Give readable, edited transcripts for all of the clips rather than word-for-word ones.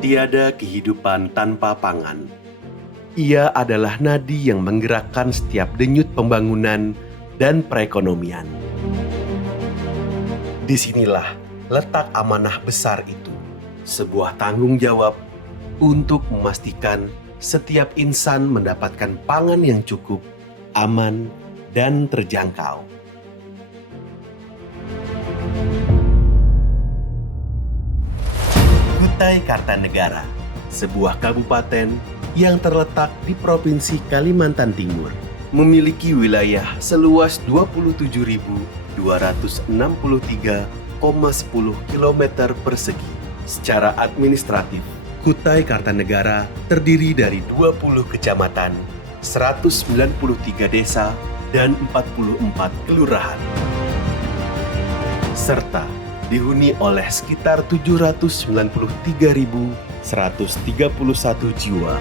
Tiada kehidupan tanpa pangan. Ia adalah nadi yang menggerakkan setiap denyut pembangunan dan perekonomian. Disinilah letak amanah besar itu, sebuah tanggung jawab untuk memastikan setiap insan mendapatkan pangan yang cukup, aman, dan terjangkau. Kutai Kartanegara, sebuah kabupaten yang terletak di Provinsi Kalimantan Timur, memiliki wilayah seluas 27.263,10 km persegi. Secara administratif, Kutai Kartanegara terdiri dari 20 kecamatan, 193 desa, dan 44 kelurahan, serta dihuni oleh sekitar 793.131 jiwa.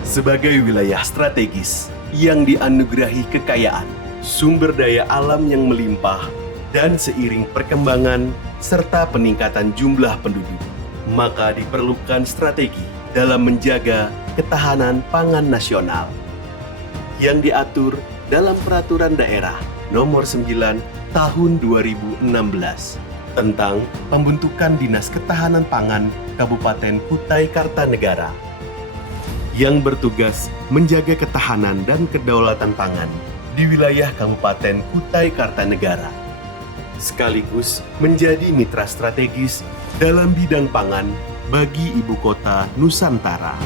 Sebagai wilayah strategis yang dianugerahi kekayaan, sumber daya alam yang melimpah, dan seiring perkembangan serta peningkatan jumlah penduduk, maka diperlukan strategi dalam menjaga ketahanan pangan nasional yang diatur dalam Peraturan Daerah Nomor 9 Tahun 2016 tentang pembentukan Dinas Ketahanan Pangan Kabupaten Kutai Kartanegara yang bertugas menjaga ketahanan dan kedaulatan pangan di wilayah Kabupaten Kutai Kartanegara, sekaligus menjadi mitra strategis dalam bidang pangan bagi Ibu Kota Nusantara.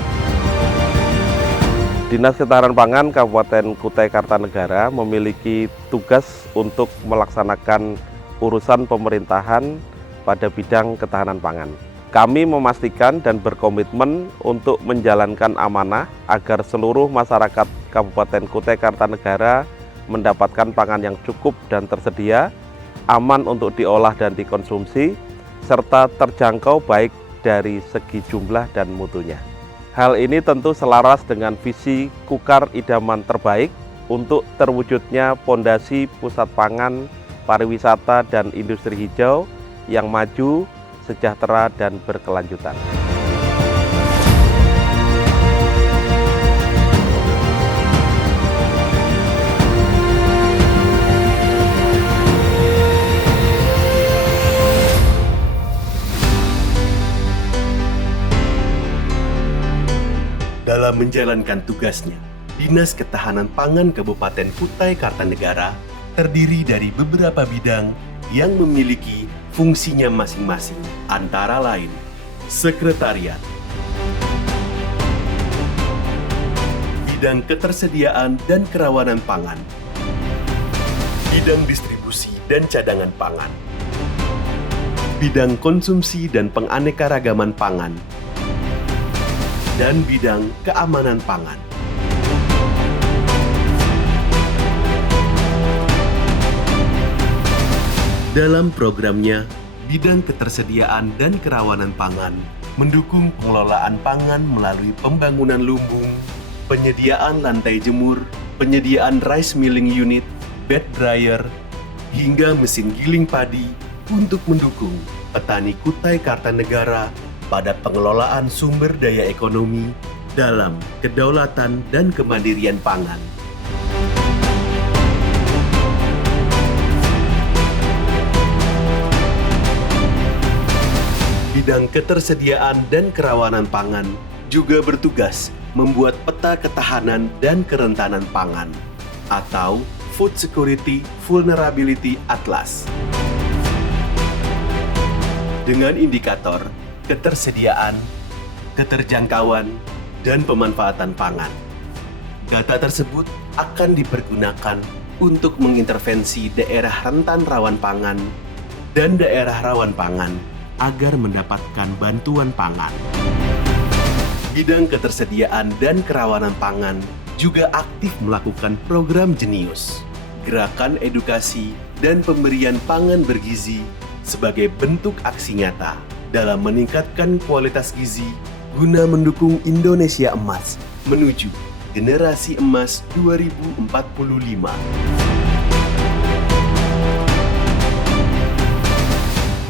Dinas Ketahanan Pangan Kabupaten Kutai Kartanegara memiliki tugas untuk melaksanakan urusan pemerintahan pada bidang ketahanan pangan. Kami memastikan dan berkomitmen untuk menjalankan amanah agar seluruh masyarakat Kabupaten Kutai Kartanegara mendapatkan pangan yang cukup dan tersedia, aman untuk diolah dan dikonsumsi, serta terjangkau baik dari segi jumlah dan mutunya. Hal ini tentu selaras dengan visi Kukar Idaman Terbaik untuk terwujudnya pondasi pusat pangan, pariwisata, dan industri hijau yang maju, sejahtera, dan berkelanjutan. Dalam menjalankan tugasnya, Dinas Ketahanan Pangan Kabupaten Kutai Kartanegara terdiri dari beberapa bidang yang memiliki fungsinya masing-masing, antara lain Sekretariat, Bidang Ketersediaan dan Kerawanan Pangan, Bidang Distribusi dan Cadangan Pangan, Bidang Konsumsi dan Penganekaragaman Pangan, dan Bidang Keamanan Pangan. Dalam programnya, Bidang Ketersediaan dan Kerawanan Pangan mendukung pengelolaan pangan melalui pembangunan lumbung, penyediaan lantai jemur, penyediaan rice milling unit, bed dryer, hingga mesin giling padi untuk mendukung petani Kutai Kartanegara pada pengelolaan sumber daya ekonomi dalam kedaulatan dan kemandirian pangan. Bidang Ketersediaan dan Kerawanan Pangan juga bertugas membuat peta ketahanan dan kerentanan pangan atau Food Security Vulnerability Atlas dengan indikator ketersediaan, keterjangkauan, dan pemanfaatan pangan. Data tersebut akan dipergunakan untuk mengintervensi daerah rentan rawan pangan dan daerah rawan pangan agar mendapatkan bantuan pangan. Bidang Ketersediaan dan Kerawanan Pangan juga aktif melakukan program Jenius, gerakan edukasi dan pemberian pangan bergizi sebagai bentuk aksi nyata dalam meningkatkan kualitas gizi guna mendukung Indonesia Emas menuju Generasi Emas 2045.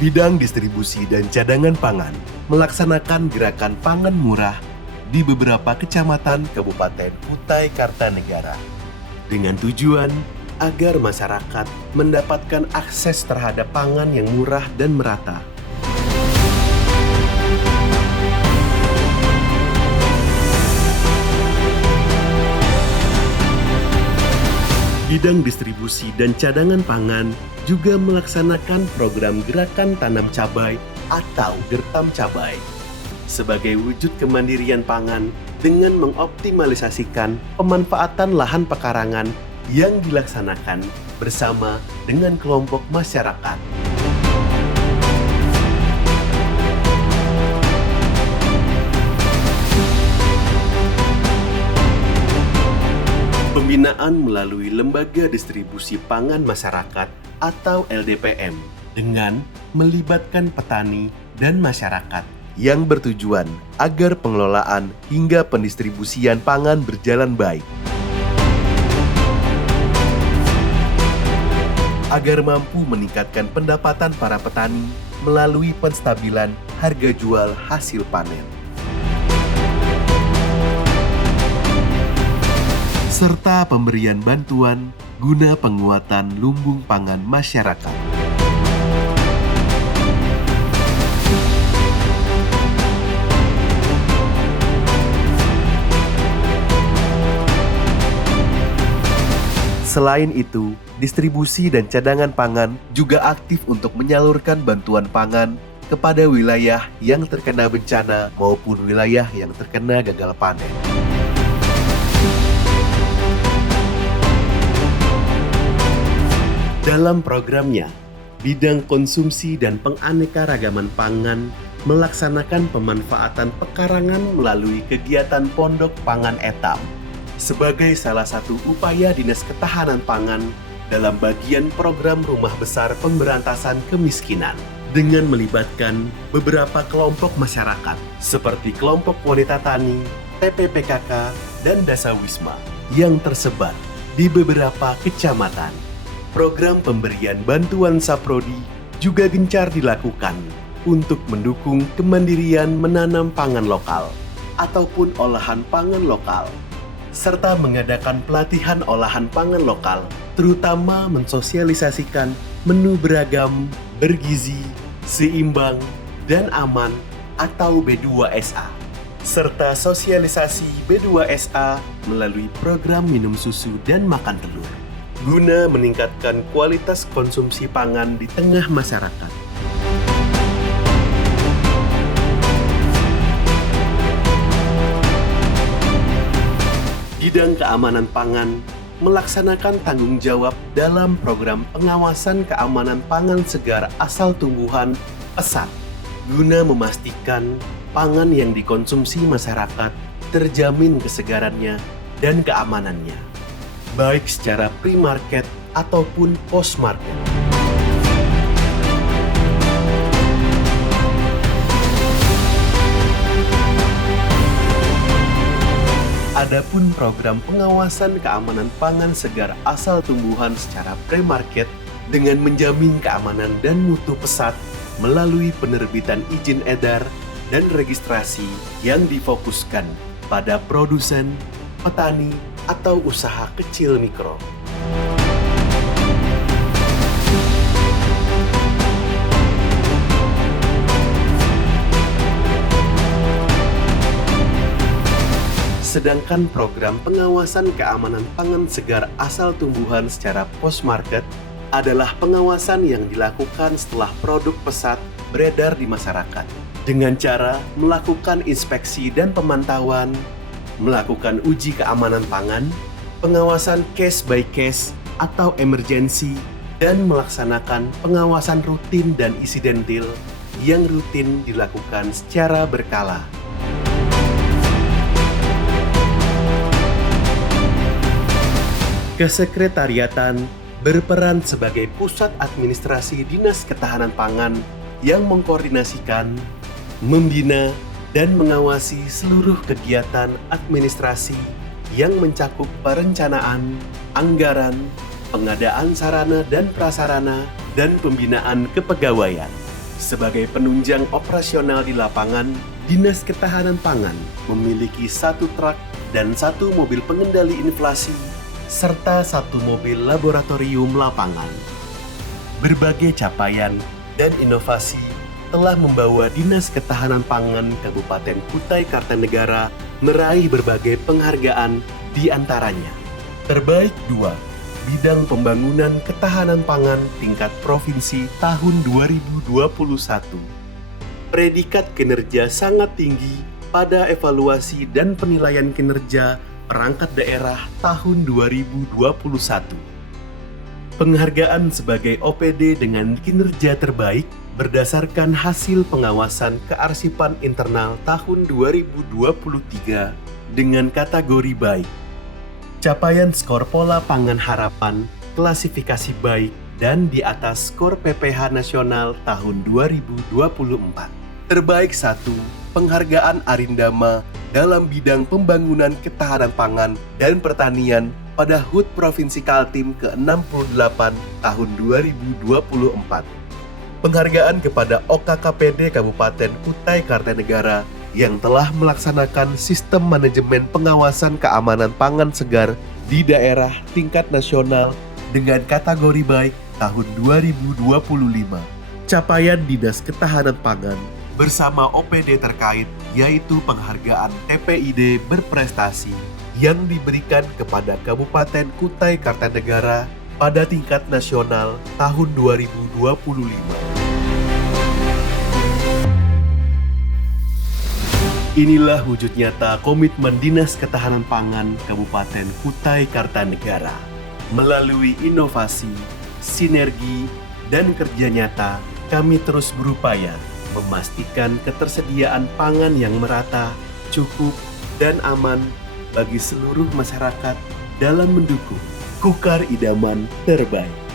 Bidang distribusi dan cadangan pangan melaksanakan gerakan pangan murah di beberapa kecamatan Kabupaten Kutai Kartanegara dengan tujuan agar masyarakat mendapatkan akses terhadap pangan yang murah dan merata. Bidang distribusi dan cadangan pangan juga melaksanakan program gerakan tanam cabai atau Gertam Cabai sebagai wujud kemandirian pangan dengan mengoptimalisasikan pemanfaatan lahan pekarangan yang dilaksanakan bersama dengan kelompok masyarakat. Pembinaan melalui Lembaga Distribusi Pangan Masyarakat atau LDPM dengan melibatkan petani dan masyarakat yang bertujuan agar pengelolaan hingga pendistribusian pangan berjalan baik. Agar mampu meningkatkan pendapatan para petani melalui penstabilan harga jual hasil panen. Serta pemberian bantuan guna penguatan lumbung pangan masyarakat. Selain itu, distribusi dan cadangan pangan juga aktif untuk menyalurkan bantuan pangan kepada wilayah yang terkena bencana maupun wilayah yang terkena gagal panen. Dalam programnya, bidang konsumsi dan penganekaragaman pangan melaksanakan pemanfaatan pekarangan melalui kegiatan Pondok Pangan Etam sebagai salah satu upaya Dinas Ketahanan Pangan dalam bagian program Rumah Besar Pemberantasan Kemiskinan dengan melibatkan beberapa kelompok masyarakat seperti kelompok wanita tani, TPPKK, dan Dasawisma yang tersebar di beberapa kecamatan. Program pemberian bantuan Saprodi juga gencar dilakukan untuk mendukung kemandirian menanam pangan lokal ataupun olahan pangan lokal, serta mengadakan pelatihan olahan pangan lokal, terutama mensosialisasikan menu beragam, bergizi, seimbang, dan aman atau B2SA, serta sosialisasi B2SA melalui program minum susu dan makan telur, guna meningkatkan kualitas konsumsi pangan di tengah masyarakat. Bidang keamanan pangan melaksanakan tanggung jawab dalam program pengawasan keamanan pangan segar asal tumbuhan pesat, guna memastikan pangan yang dikonsumsi masyarakat terjamin kesegarannya dan keamanannya, baik secara pre-market ataupun post-market. Adapun program pengawasan keamanan pangan segar asal tumbuhan secara pre-market dengan menjamin keamanan dan mutu pesat melalui penerbitan izin edar dan registrasi yang difokuskan pada produsen, petani, atau usaha kecil mikro. Sedangkan program pengawasan keamanan pangan segar asal tumbuhan secara post-market adalah pengawasan yang dilakukan setelah produk pesat beredar di masyarakat dengan cara melakukan inspeksi dan pemantauan, melakukan uji keamanan pangan, pengawasan case by case atau emergency, dan melaksanakan pengawasan rutin dan insidentil yang rutin dilakukan secara berkala. Kesekretariatan berperan sebagai pusat administrasi Dinas Ketahanan Pangan yang mengkoordinasikan, membina, dan mengawasi seluruh kegiatan administrasi yang mencakup perencanaan, anggaran, pengadaan sarana dan prasarana, dan pembinaan kepegawaian, Sebagai penunjang operasional di lapangan, Dinas Ketahanan Pangan memiliki 1 truk dan 1 mobil pengendali inflasi, serta 1 mobil laboratorium lapangan. Berbagai capaian dan inovasi telah membawa Dinas Ketahanan Pangan Kabupaten Kutai Kartanegara meraih berbagai penghargaan, di antaranya Terbaik 2 Bidang Pembangunan Ketahanan Pangan tingkat Provinsi tahun 2021. Predikat kinerja sangat tinggi pada evaluasi dan penilaian kinerja perangkat daerah tahun 2021. Penghargaan sebagai OPD dengan kinerja terbaik berdasarkan hasil pengawasan kearsipan internal tahun 2023 dengan kategori baik. Capaian skor pola pangan harapan, klasifikasi baik, dan di atas skor PPH nasional tahun 2024. Terbaik 1, penghargaan Arindama dalam bidang pembangunan ketahanan pangan dan pertanian pada HUT Provinsi Kaltim ke-68 tahun 2024. Penghargaan kepada OKKPD Kabupaten Kutai Kartanegara yang telah melaksanakan sistem manajemen pengawasan keamanan pangan segar di daerah tingkat nasional dengan kategori baik tahun 2025. Capaian Dinas Ketahanan Pangan bersama OPD terkait yaitu penghargaan TPID berprestasi yang diberikan kepada Kabupaten Kutai Kartanegara pada tingkat nasional tahun 2025. Inilah wujud nyata komitmen Dinas Ketahanan Pangan Kabupaten Kutai Kartanegara. Melalui inovasi, sinergi, dan kerja nyata, kami terus berupaya memastikan ketersediaan pangan yang merata, cukup, dan aman bagi seluruh masyarakat dalam mendukung Kukar Idaman Terbaik.